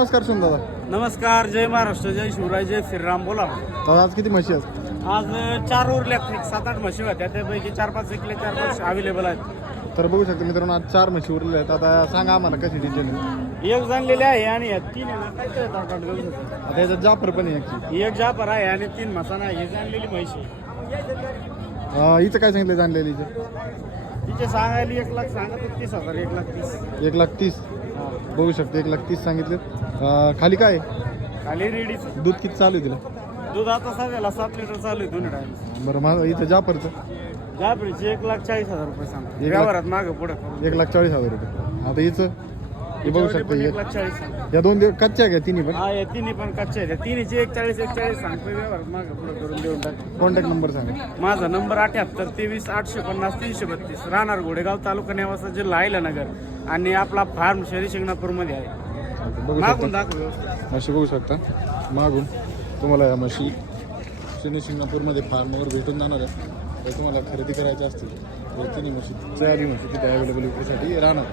नमस्कार दादा. नमस्कार, जय महाराष्ट्र, जय शिवराय, जय श्रीराम. बोला. दादा आज किती म्हशी आहेत? आज 4 उरल्यात, 7-8 म्हशी होत्या, त्यापैकी 4-5 विकले, 4-5 अवेलेबल आहेत. तर बघू शकता मित्रांनो, आज 4 म्हशी उरलेल्या आहेत. आता सांगा आम्हाला कशी डिटेल आहे. एक जाणलेले आहे आणि 3 आहे. आता याच्यात जाफर पण आहे याची. एक जापर आहे आणि 3 मसाना आहे. ही जाणलेली म्हशी. हिचं काय सांगितलं जाणलेली हिचं? तिचे सांगायला 1 लाख सांगत 30,000, 1,30,000. 1,30,000. बघू शकता 1,30,000 सांगितले. खाली काय आहे? खाली रेडीच. दूध किती चालू आहे तिला? दूध आता सध्याला 7 लिटर चालू आहे 2 टाइम. बरं माझं इथं जाफरचं जापरीचे 1,40,000 रुपये सांगतो. 1,00,000. व्यवहारात मागं पुढे 1,40,000 रुपये. आता हिचं हे बघू शकता. 1,40,000. या 2 दिवस कच्च्या आहे का तिन्ही पण? हा, या तिन्ही पण कच्चे आहेत. तिन्हीचे 1,40,000 सांगतो. व्यवहारात मागं पुढे करून देऊन टाक. कॉन्टॅक्ट नंबर सांगा. माझा नंबर 78 23 850 332. राहणार घोडेगाव, तालुका नेवासा, जिल्हा अहिल्यानगर. आणि आपला फार्म शहरी शिंगणापूरमध्ये आहे. बघू मागून शकता दाखव व्यवस्थित. म्हशी बघू शकता मागून तुम्हाला या म्हशी शिंगणापूरमध्ये फार्मवर भेटून जाणार आहे. तर तुम्हाला खरेदी करायच्या असतील तर तिन्ही म्हशी 4 म्हशी तिथे अवेलेबल विक्रीसाठी राहणार.